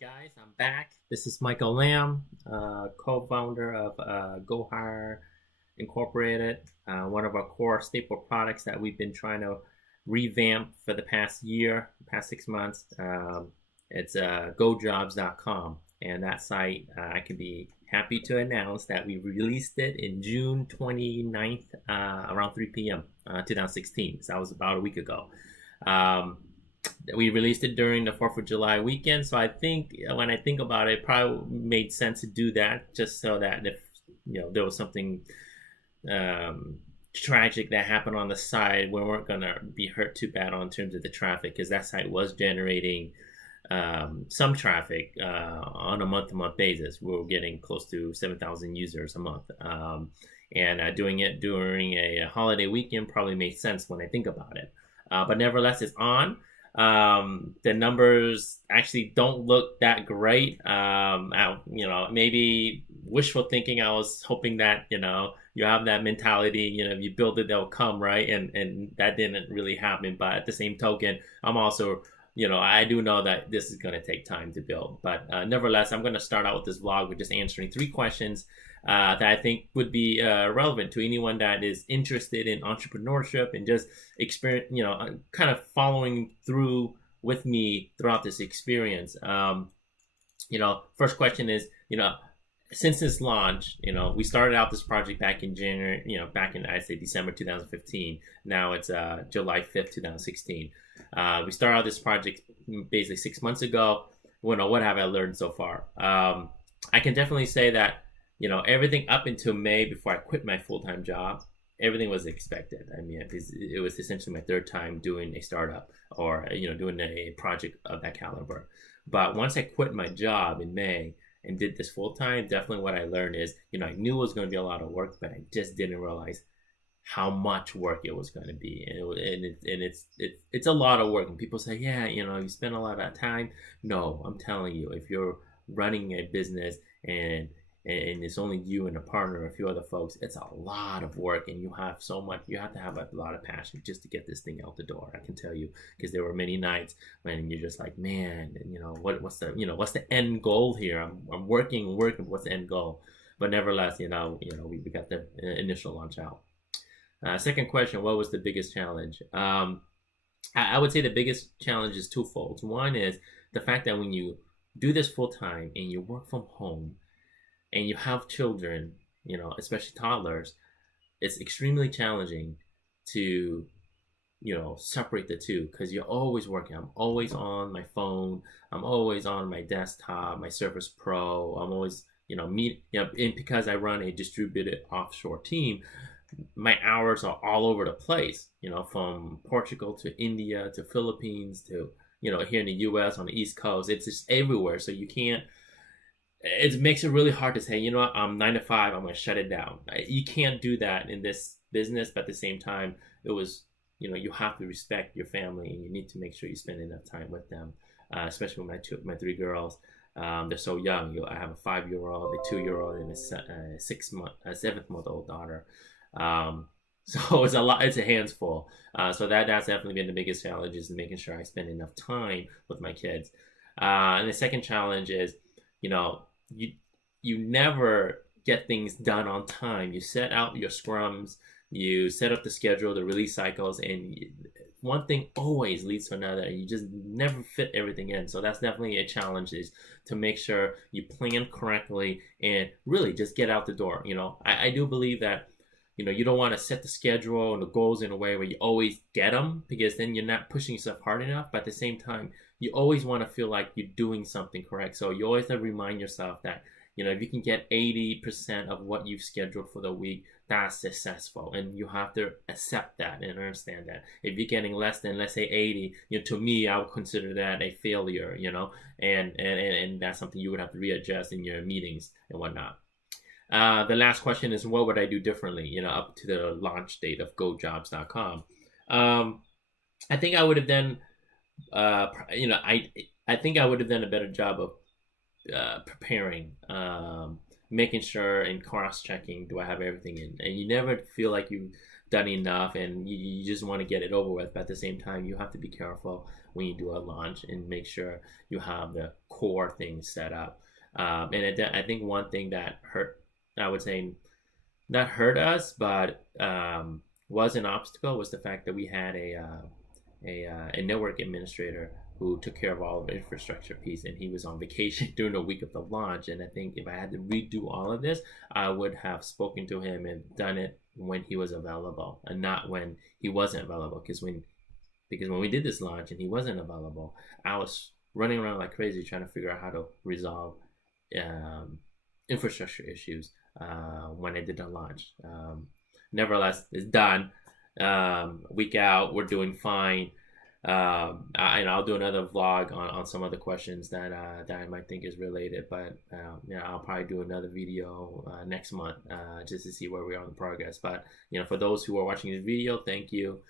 right, guys, I'm back. This is Michael Lamb, co-founder of Go Hire Incorporated, one of our core staple products that we've been trying to revamp for the past year, past 6 months. It's gojobs.com, and that site, I can be happy to announce that we released it in June 29th, around 3 p.m., 2016. So that was about a week ago. We released it during the 4th of July weekend, so I think when I think about it, it probably made sense to do that, just so that if there was something tragic that happened on the side, we weren't gonna be hurt too bad on terms of the traffic, because that site was generating some traffic on a month-to-month basis. We were getting close to 7,000 users a month, and doing it during a holiday weekend probably made sense when I think about it. But nevertheless, it's on. The numbers actually don't look that great. Maybe wishful thinking. I was hoping that, you have that mentality, if you build it, they'll come, right? And that didn't really happen. But at the same token, I'm also, I do know that this is going to take time to build. But nevertheless, I'm going to start out with this vlog with just answering 3 questions that I think would be relevant to anyone that is interested in entrepreneurship and just experience, kind of following through with me throughout this experience. First question is, since this launch, we started out this project back in January, back in, I'd say, December 2015. Now it's July 5th, 2016. We started out this project basically 6 months ago. What have I learned so far? I can definitely say that, everything up until May, before I quit my full-time job, everything was expected. I mean, it was essentially my 3rd time doing a startup or, doing a project of that caliber. But once I quit my job in May and did this full-time, definitely what I learned is, I knew it was going to be a lot of work, but I just didn't realize how much work it was going to be. And it's a lot of work. And people say, yeah, you spend a lot of time. No, I'm telling you, if you're running a business and it's only you and a partner, a few other folks, it's a lot of work, and you have to have a lot of passion just to get this thing out the door. I can tell you, because there were many nights when you're just like, man, what's the end goal here? I'm working, what's the end goal? But nevertheless, we got the initial launch out. Second question, what was the biggest challenge? I would say the biggest challenge is twofold. One is the fact that when you do this full time and you work from home, and you have children, especially toddlers, it's extremely challenging to, separate the two, because you're always working. I'm always on my phone. I'm always on my desktop, my Surface Pro. I'm always, and because I run a distributed offshore team, my hours are all over the place, from Portugal to India to Philippines to, here in the US on the East Coast. It's just everywhere. So you can't, it makes it really hard to say, I'm 9 to 5, I'm going to shut it down. You can't do that in this business, but at the same time, it was, you have to respect your family, and you need to make sure you spend enough time with them, especially with my 3 girls. They're so young. I have a 5-year-old, a 2-year-old, and a 7-month-old daughter. So it's a lot. It's a hands full. So that's definitely been the biggest challenge, is making sure I spend enough time with my kids. And the second challenge is, you never get things done on time. You set out your scrums, you set up the schedule, the release cycles, and one thing always leads to another, and you just never fit everything in. So that's definitely a challenge, is to make sure you plan correctly and really just get out the door. I do believe that, you don't want to set the schedule and the goals in a way where you always get them, because then you're not pushing yourself hard enough. But at the same time, you always want to feel like you're doing something correct. So you always have to remind yourself that, if you can get 80% of what you've scheduled for the week, that's successful. And you have to accept that and understand that. If you're getting less than, let's say, 80, to me, I would consider that a failure, and that's something you would have to readjust in your meetings and whatnot. The last question is, what would I do differently, up to the launch date of gojobs.com? I think I would have done, I think I would have done a better job of preparing, making sure and cross-checking, do I have everything in? And you never feel like you've done enough, and you just want to get it over with. But at the same time, you have to be careful when you do a launch, and make sure you have the core things set up. I think one thing that hurt, I would say, not hurt us, but was an obstacle, was the fact that we had a network administrator who took care of all of the infrastructure piece, and he was on vacation during the week of the launch. And I think if I had to redo all of this, I would have spoken to him and done it when he was available, and not when he wasn't available. Because when we did this launch and he wasn't available, I was running around like crazy trying to figure out how to resolve infrastructure issues when I did the launch. Nevertheless, it's done. Week out, we're doing fine. And I'll do another vlog on some of the questions that I might think is related, but I'll probably do another video next month just to see where we are in the progress. But for those who are watching this video, thank you.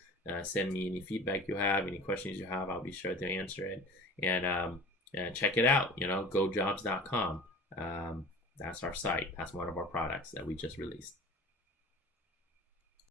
Send me any feedback you have, any questions you have. I'll be sure to answer it. And check it out. GoJobs.com. That's our site. That's one of our products that we just released.